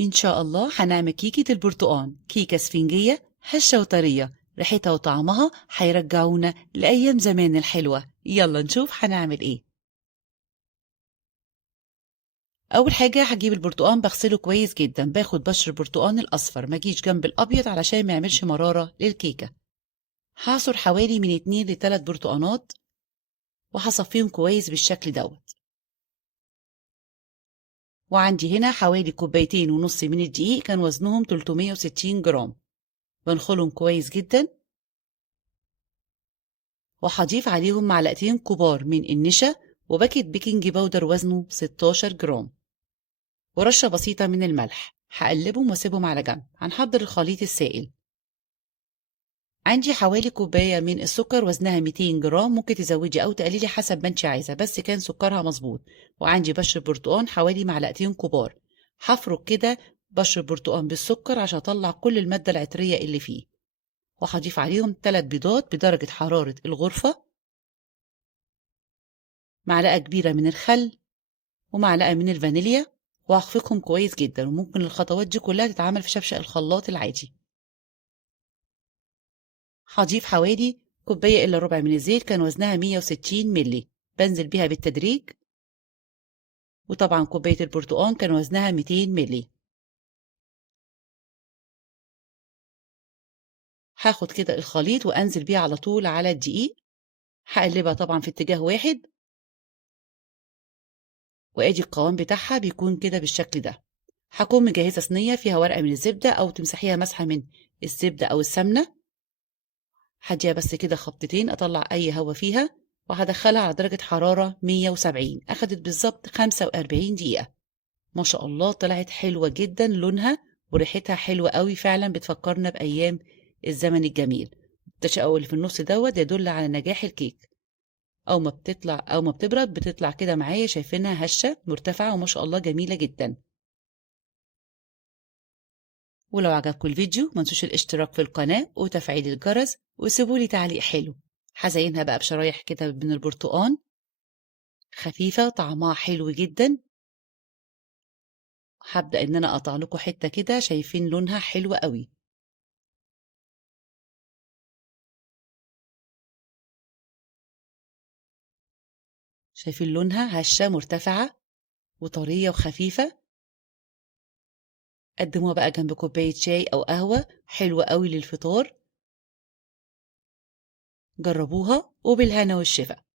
إن شاء الله هنعمل كيكة البرتقال، كيكة اسفنجية هشة وطرية، ريحتها وطعمها هيرجعونا لأيام زمان الحلوة. يلا نشوف هنعمل إيه. أول حاجة هجيب البرتقال بغسله كويس جدا، باخد بشر البرتقال الأصفر، مجيش جنب الأبيض علشان ما يعملش مرارة للكيكة. هعصر حوالي من 2 ل3 برتقانات وهصفيهم كويس بالشكل دوت. وعندي هنا حوالي كوبايتين ونص من الدقيق كان وزنهم 360 جرام، بنخلهم كويس جدا، وهضيف عليهم معلقتين كبار من النشا وباكت بيكنج باودر وزنه 16 جرام ورشة بسيطة من الملح. هقلبهم واسيبهم على جنب. هنحضر الخليط السائل. عندي حوالي كوباية من السكر وزنها 200 جرام، ممكن تزودي أو تقللي حسب ما انت عايزة، بس كان سكرها مظبوط. وعندي بشر برتقان حوالي معلقتين كبار. هفرك كده بشر برتقان بالسكر عشان أطلع كل المادة العطرية اللي فيه، وهضيف عليهم 3 بيضات بدرجة حرارة الغرفة، معلقة كبيرة من الخل، ومعلقة من الفانيليا، وهخفقهم كويس جدا. وممكن الخطوات دي كلها تتعمل في شفشق الخلاط العادي. هضيف حوالي كوباية إلا ربع من الزيت كان وزنها 160 ملي، بنزل بيها بالتدريج. وطبعا كوباية البرتقال كان وزنها 200 ملي. هاخد كده الخليط وأنزل بيه على طول على الدقيق. هقلبها طبعا في اتجاه واحد، وادي القوام بتاعها بيكون كده بالشكل ده. هكون مجهزة صينية فيها ورقة من الزبدة أو تمسحيها مسحة من الزبدة أو السمنة. هديها بس كده خبطتين أطلع أي هوا فيها، وهدخلها على درجة حرارة 170. أخدت بالظبط 45 دقيقة. ما شاء الله طلعت حلوة جدا، لونها وريحتها حلوة قوي، فعلا بتفكرنا بأيام الزمن الجميل. التشقق اللي في النص دوت يدل على نجاح الكيك. أو ما بتبرد بتطلع كده معايا، شايفينها هشة مرتفعة وما شاء الله جميلة جدا. ولو عجبكم الفيديو منسوش الاشتراك في القناة وتفعيل الجرس، وسيبولي تعليق حلو. هزينها بقى بشرايح كده من البرتقال خفيفة وطعمها حلو جدا. هبدأ ان انا اقطع لكم حتة كده، شايفين لونها حلو قوي. شايفين لونها هشة مرتفعة وطرية وخفيفة. قدموها بقى جنب كوباية شاي أو قهوة، حلوة قوي للفطار. جربوها وبالهنا والشفا.